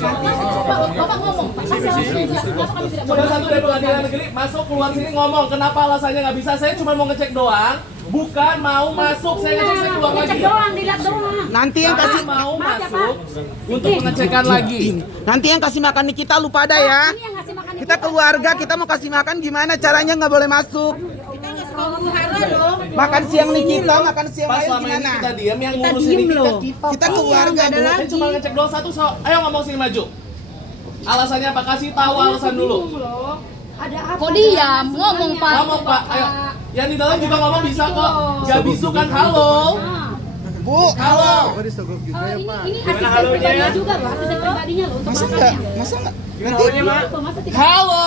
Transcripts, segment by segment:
Bapak ngomong, Coba satu dari pengadilan negeri masuk keluar sini ngomong kenapa alasannya nggak bisa. Saya cuma mau ngecek doang, bukan mau masuk. Saya ngecek, saya keluar lagi. ngecek doang, dilihat doang. Nanti yang Saya kasih mau masuk untuk pengecekan lagi. nanti yang kasih makan nih kita lupa ada ya. Ini yang ngasih makan Kita keluarga kita mau kasih makan gimana caranya nggak boleh masuk. Makan siang nih kita, makan siang Pas ayo selama ini gimana? kita diam, yang ngurus ini Kita keluarga Bu. Saya cuma ngecek doang satu. Ayo ngomong sini maju. Alasannya apa? Kasih tahu alasan dulu. Ada apa? Kok diam? Ngomong, Pak. Ngomong Pak, ayo. Yang di dalam juga ngomong bisa kok. Gak bisu kan? Halo. Bu, Halo. Ini asisten pribadinya juga loh, asisten pribadinya loh untuk masa makannya. enggak? Masa enggak? Masa tidak? Halo.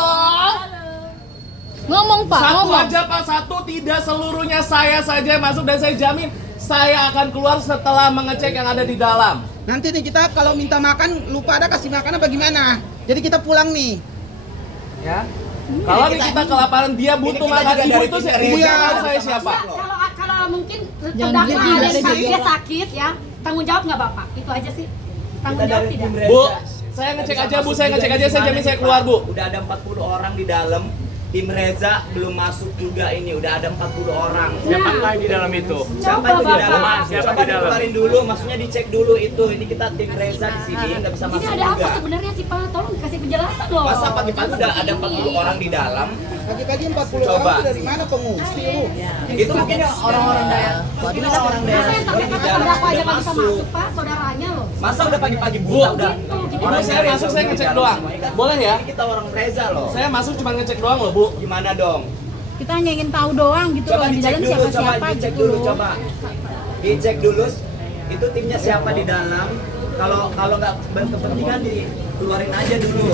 Ngomong, Pak, Satu ngomong. aja Pak, satu, tidak seluruhnya saya saja yang masuk dan saya jamin saya akan keluar setelah mengecek yang ada di dalam. Nanti nih kita kalau minta makan lupa ada kasih makan apa gimana? Jadi kita pulang nih. Ya. Kalau nih kita kelaparan dia butuh makan ibu itu ibu yang tahu saya siapa. Kalau mungkin Jangan terdakwa gitu, ada ada sakit, juga. dia sakit ya, tanggung jawab nggak Bapak? Itu aja sih. Tanggung jawab tidak? Bu, saya ngecek aja Bu, saya ngecek aja, saya jamin saya keluar Bu. Udah ada 40 orang di dalam. Tim Reza belum masuk juga ini, udah ada 40 orang. Siapa di dalam itu? Siapa Coba itu di dalam? Bapak. Siapa Coba di dalam? dikeluarin dulu, maksudnya dicek dulu itu. Ini kita tim Reza di sini nggak bisa Ini masuk ada apa juga. sebenarnya sih Pak? Tolong kasih penjelasan loh. Masa pagi-pagi udah ada 40 orang di dalam? Pagi-pagi 40 Coba. orang itu dari mana pengungsi lu? Itu mungkin orang-orang daerah. Mungkin orang daerah Masa yang sini di terdakwa dalam terdakwa aja udah nggak bisa masuk. masuk Pak, saudaranya loh. Masa udah pagi-pagi Bu, buta udah? Orang saya masuk, saya ngecek doang. Boleh ya? Ini kita orang Reza loh. Saya masuk cuma ngecek doang loh Bu. Gimana dong? Kita hanya ingin tahu doang gitu Coba loh di dicek dalam dulu, coba siapa-siapa dicek gitu dulu, loh. coba dicek dulu. Itu timnya siapa di dalam? Kalau nggak berkepentingan dikeluarin aja dulu.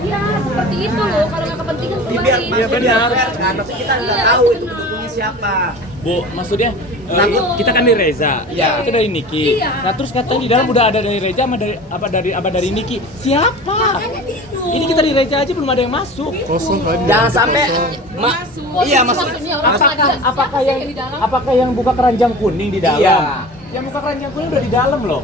Iya, seperti itu loh. Kalau nggak kepentingan Biar kembali. maksudnya fair kan, maksudnya kita nggak tahu itu pendukungnya siapa. Bu, maksudnya kita kan dari Reza, Iya. itu dari Niki. Iya. Nah terus katanya di dalam udah ada dari Reza sama dari Niki. Siapa? Ini kita di Reza aja belum ada yang masuk. Jangan sampai iya Maksudnya orang Apakah yang buka keranjang kuning di dalam? Iya. Yang buka keranjang kuning udah di dalam loh.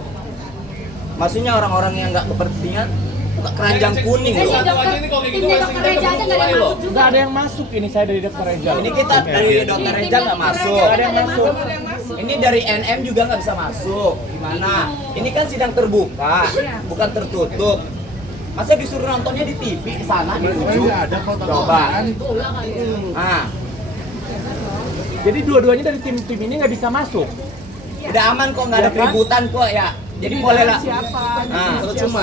Maksudnya orang-orang yang nggak kepentingan buka keranjang kuning loh. Satu aja nih kalau kayak gitu timnya masih dokter kita Reza aja nggak ada yang loh. masuk juga. Nggak ada yang masuk ini saya dari dokter Reza. Ini kita dari dokter Reza nggak masuk. Nggak ada yang masuk. Ini dari NM juga nggak bisa masuk. Gimana? Ini kan sidang terbuka, bukan tertutup. Masa disuruh nontonnya di TV di sana di ujung? Coba. Ah, Jadi dua-duanya dari tim ini nggak bisa masuk. udah aman kok, nggak ada keributan kok ya. Jadi boleh lah. Nah, Cuma.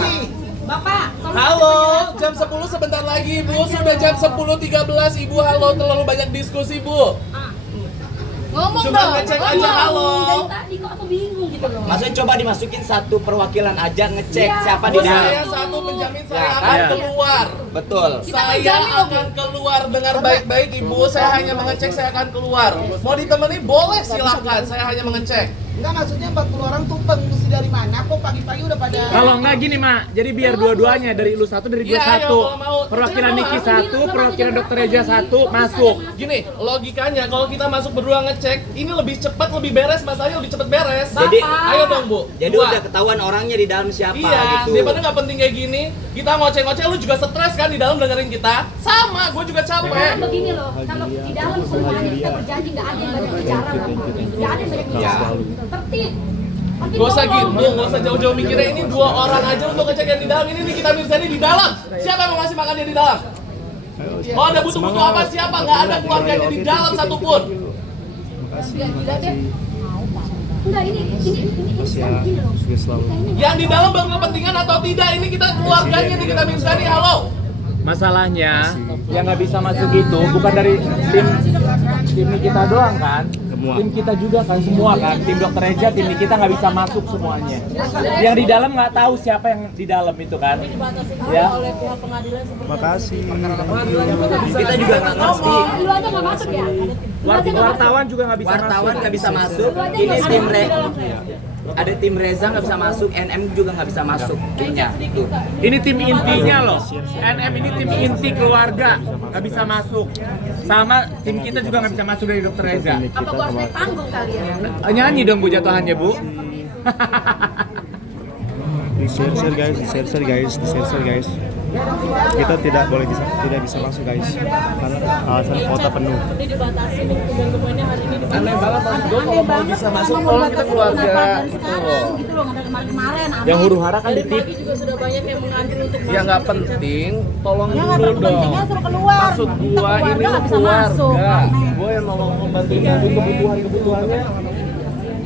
Bapak, tolong Halo, jam 10 sebentar lagi Bu. Sudah jam 10.13 Ibu. Halo, terlalu banyak diskusi Bu. Ngomong Cuma dong. ngecek aja halo. dari tadi kok aku bingung gitu loh. maksudnya coba dimasukin satu perwakilan aja ngecek Iya. siapa Bu, di dalam. saya satu menjamin saya Ya, akan kan? keluar. Betul. Saya akan keluar, dengar baik-baik Ibu. Saya hanya mengecek, saya akan keluar. Mau ditemani boleh silakan. Saya hanya mengecek. Enggak maksudnya 40 orang tuh pengungsi dari mana? Kok pagi-pagi udah pada Kalau nggak gini Mak, jadi biar dua-duanya dari lu satu dari gue Iya, ayo, satu, kalau mau. perwakilan Coba. Niki satu, perwakilan dokter Reza satu masuk. Gini, logikanya kalau kita masuk berdua ngecek, ini lebih cepat, lebih beres, masalahnya lebih cepat beres. Jadi- ayo dong Bu. Jadi Dua. udah ketahuan orangnya di dalam siapa Iya, gitu. daripada nggak penting kayak gini, kita ngoceh-ngoceh, lu juga stres kan di dalam dengerin kita. Sama, gue juga capek. Karena begini loh, kalau di dalam semuanya kita berjanji nggak ada yang banyak bicara Bapak. Nggak ada yang banyak bicara. Tertib. Tapi Gak usah ngomong. gitu, gak usah jauh-jauh mikirnya. Ini dua orang aja untuk ngecek yang di dalam. Ini nih kita Mirzani di dalam. Siapa yang mau ngasih makan dia di dalam? Oh, ada butuh-butuh apa? Siapa? Nggak ada keluarganya di dalam satupun. Gila deh. Enggak, ini begini loh. Yang di dalam berkepentingan atau tidak, ini kita keluarganya nih kita Mirzani. Halo. Masalahnya yang nggak bisa masuk itu bukan dari tim kita doang kan, tim kita juga kan semua kan, tim dokter Reza, tim kita nggak bisa masuk semuanya. Yang di dalam nggak tahu siapa yang di dalam itu kan, ya. Kita juga nggak ngerti. Lu aja nggak masuk ya? Wartawan juga nggak bisa Wartawan masuk. nggak bisa masuk. Ini tim ada tim Reza nggak bisa masuk, NM juga nggak bisa masuk timnya. Tuh. Ini tim intinya loh, NM ini tim inti keluarga nggak bisa masuk. Sama tim kita juga nggak bisa masuk dari dokter Reza. Apa gua harus naik panggung kali ya? Nyanyi dong Bu jatuhannya Bu. di share guys. Kita tidak bisa masuk guys karena alasan kuota penuh. Aneh banget maksud gue kalau mau bisa masuk tolong kita keluarga gitu loh. Gitu loh, nggak ada kemarin-kemarin. Yang huru-hara kan di TV. juga sudah banyak yang mengantri untuk Ya nggak penting, tolong Ya nggak dulu dong. pentingnya suruh keluar. Maksud Kita gua ini keluarga lo nggak bisa masuk. keluarga. Aneh. Gue yang nolong membantuin kamu kebutuhannya.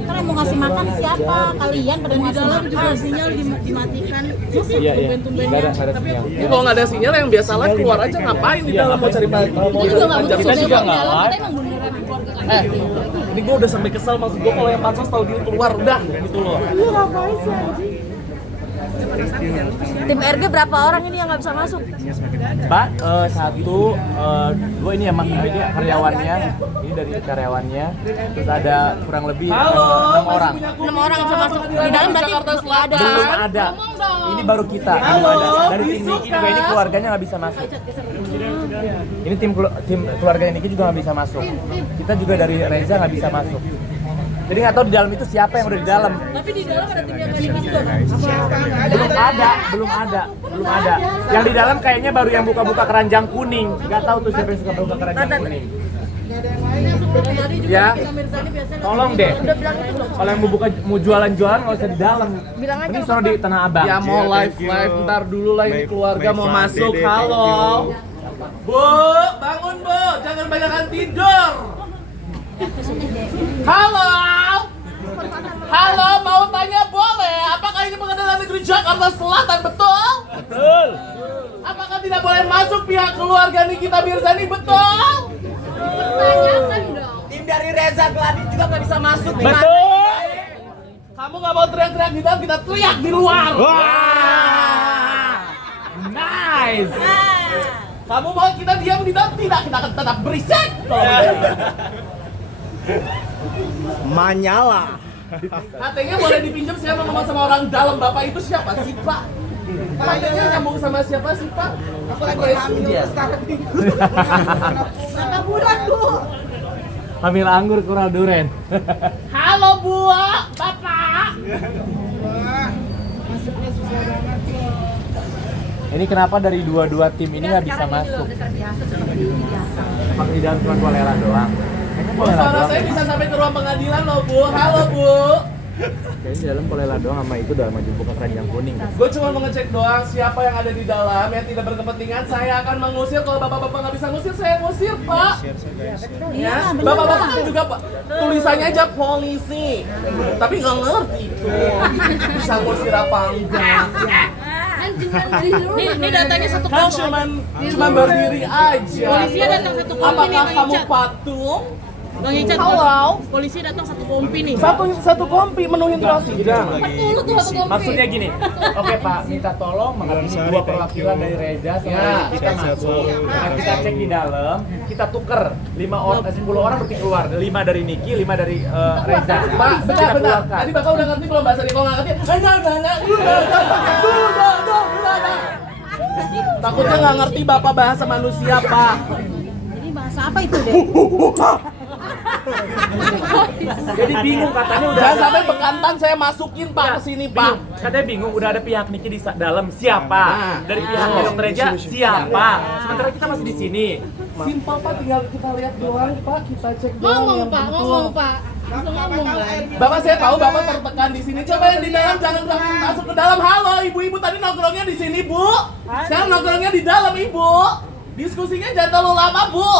Ntar yang mau ngasih makan siapa? Kalian pada ngasih makan. Sinyal dimatikan. Iya. Nggak ada sinyal. Ini kalau nggak ada sinyal yang biasa live keluar aja ngapain di dalam mau cari panjang. Kita juga nggak live. Kita emang beneran keluarga Ini gue udah sampai kesel maksud gue kalau yang pansos tahu diri keluar udah gitu loh. Tim RG berapa orang ini yang nggak bisa masuk? Pak, satu, dua ini emang ini karyawannya, ini dari karyawannya, terus ada kurang lebih 6 orang. 6 orang bisa masuk di dalam berarti ada. Belum ada. Ini baru kita. Belum ada. Dari tim Niki juga ini keluarganya nggak bisa masuk. Ini tim keluarga Niki juga nggak bisa masuk. Kita juga dari Reza nggak bisa masuk. Jadi nggak tahu di dalam itu siapa yang udah di dalam. Tapi di dalam ada tim yang Niki juga. Belum ada. Yang di dalam kayaknya baru yang buka-buka keranjang kuning. Nggak tahu tuh siapa yang suka buka keranjang kuning. Ya, tolong deh. Kalau yang mau jualan-jualan nggak usah di dalam. Ini sono di Tanah Abang. Ya mau live ntar dulu lah ini keluarga mau masuk. Halo. Bu, bangun Bu, jangan banyakan tidur. Halo, mau tanya boleh? Apakah ini Pengadilan Negeri Jakarta Selatan betul? Betul. Apakah tidak boleh masuk pihak keluarga Nikita Mirzani betul? Pertanyakan dong. Tim dari Reza Gladys juga nggak bisa masuk. Betul. Kamu nggak mau teriak-teriak di dalam, kita teriak di luar. Wah. Nice. Kamu mau kita diam di dalam? Tidak, kita akan tetap berisik. Manyala. HT-nya boleh dipinjam, saya mau ngomong sama orang dalam. Bapak itu siapa sih, Pak? HT-nya nyambung sama siapa sih, Pak? Aku lagi hamil sekarang nih. Berapa bulan, Bu? Hamil anggur kurang duren. Halo, Bu. Bapak. Wah, masuknya susah banget nih. Ini kenapa dari dua tim ini nggak bisa masuk? Emang di dalam cuma Kolela doang. Kayaknya Bu, Kolela suara doang. saya bisa sampai ke ruang pengadilan loh, Bu. Halo, Bu. Kayaknya di dalam Kolela doang sama itu udah maju buka keranjang kuning. Gue cuma mau ngecek doang siapa yang ada di dalam yang tidak berkepentingan. Saya akan mengusir. Kalau bapak-bapak nggak bisa ngusir, saya ngusir, Pak. Ya, bapak-bapak kan juga Pak. Tulisannya aja polisi, tapi nggak ngerti itu bisa ngusir apa enggak. Ini datanya satu Kan cuman berdiri aja. Polisi datang satu kompi nih, Apakah Bang kamu Icat. patung? Bang Icat, Halo. polisi datang satu kompi nih. Satu kompi menuhin durasi. Betul tuh satu kompi. Maksudnya gini, oke Pak, minta tolong mengenai dua perwakilan dari Reza sama Ya. kita masuk. Nah, kita cek di dalam, kita tuker 10 orang berarti keluar, 5 dari Niki, 5 dari Reza. Pak, Kita benar. keluarkan. Tadi Bapak udah ngerti belum bahasa ini? Kalau nggak ngerti, udah. Takutnya nggak ngerti Bapak bahasa manusia, Pak. Ini bahasa apa itu deh? Jadi bingung katanya udah Jangan ada. sampai bekantan saya masukin Pak ke sini, Pak. Katanya bingung udah ada pihak Niki di dalam siapa? Dari pihak Dr. Reza siapa? Sementara kita masih di sini. Simpel Pak, tinggal kita lihat doang, Pak. Kita cek doang. Ngomong Pak, ngomong Pak. Langsung ngomong kan. Bapak saya tahu Bapak tertekan di sini. Coba yang di dalam jangan masuk ke dalam. Halo, ibu-ibu tadi nongkrongnya di sini, Bu. Sekarang nongkrongnya di dalam, Ibu. Diskusinya jangan terlalu lama, Bu.